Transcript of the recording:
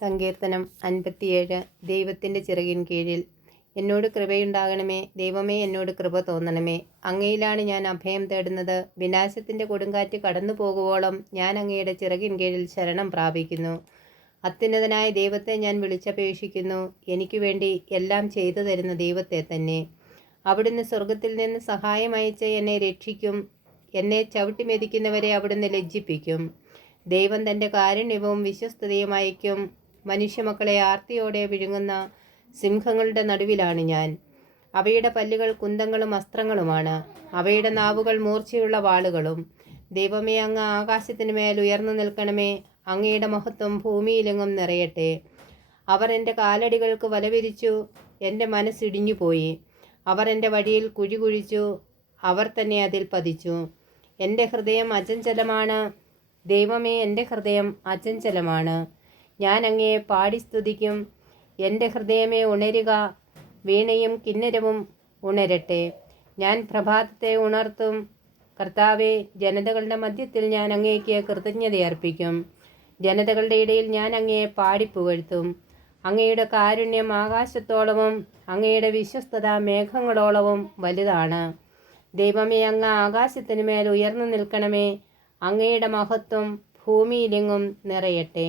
സങ്കീർത്തനം 57. ദൈവത്തിൻ്റെ ചിറകിൻ കീഴിൽ. എന്നോട് കൃപയുണ്ടാകണമേ, ദൈവമേ, എന്നോട് കൃപ തോന്നണമേ. അങ്ങയിലാണ് ഞാൻ അഭയം തേടുന്നത്. വിനാശത്തിൻ്റെ കൊടുങ്കാറ്റ് കടന്നു പോകുവോളം ഞാൻ അങ്ങയുടെ ചിറകിൻ കീഴിൽ ശരണം പ്രാപിക്കുന്നു. അത്യുന്നതനായ ദൈവത്തെ ഞാൻ വിളിച്ചപേക്ഷിക്കുന്നു. എനിക്ക് വേണ്ടി എല്ലാം ചെയ്തു തരുന്ന ദൈവത്തെ തന്നെ. അവിടുന്ന് സ്വർഗത്തിൽ നിന്ന് സഹായം അയച്ച് എന്നെ രക്ഷിക്കും. എന്നെ ചവിട്ടി മെതിക്കുന്നവരെ അവിടുന്ന് ലജ്ജിപ്പിക്കും. ദൈവം തൻ്റെ കാരുണ്യവും വിശ്വസ്തതയും അയക്കും. മനുഷ്യമക്കളെ ആർത്തിയോടെ വിഴുങ്ങുന്ന സിംഹങ്ങളുടെ നടുവിലാണ് ഞാൻ. അവയുടെ പല്ലുകൾ കുന്തങ്ങളും അസ്ത്രങ്ങളുമാണ്. അവയുടെ നാവുകൾ മൂർച്ചയുള്ള വാളുകളും. ദൈവമേ, അങ്ങ് ആകാശത്തിന് മേൽ ഉയർന്നു നിൽക്കണമേ. അങ്ങയുടെ മഹത്വം ഭൂമിയിലെങ്ങും നിറയട്ടെ. അവർ എൻ്റെ കാലടികൾക്ക് വലവിരിച്ചു. എൻ്റെ മനസ്സിടിഞ്ഞുപോയി. അവർ എൻ്റെ വഴിയിൽ കുഴി കുഴിച്ചു. അവർ തന്നെ അതിൽ പതിച്ചു. എൻ്റെ ഹൃദയം അചഞ്ചലമാണ്. ദൈവമേ, എൻ്റെ ഹൃദയം അചഞ്ചലമാണ്. ഞാൻ അങ്ങയെ പാടി സ്തുതിക്കും. എൻ്റെ ഹൃദയമേ, ഉണരുക. വീണയും കിന്നരവും ഉണരട്ടെ. ഞാൻ പ്രഭാതത്തെ ഉണർത്തും. കർത്താവേ, ജനതകളുടെ മധ്യത്തിൽ ഞാൻ അങ്ങേക്ക് കൃതജ്ഞതയർപ്പിക്കും. ജനതകളുടെ ഇടയിൽ ഞാൻ അങ്ങയെ പാടിപ്പുകഴ്ത്തും. അങ്ങയുടെ കാരുണ്യം ആകാശത്തോളവും അങ്ങയുടെ വിശ്വസ്തത മേഘങ്ങളോളവും വലുതാണ്. ദൈവമേ, അങ്ങ് ആകാശത്തിന് മേൽ ഉയർന്നു നിൽക്കണമേ. അങ്ങയുടെ മഹത്വം ഭൂമിയിലെങ്ങും നിറയട്ടെ.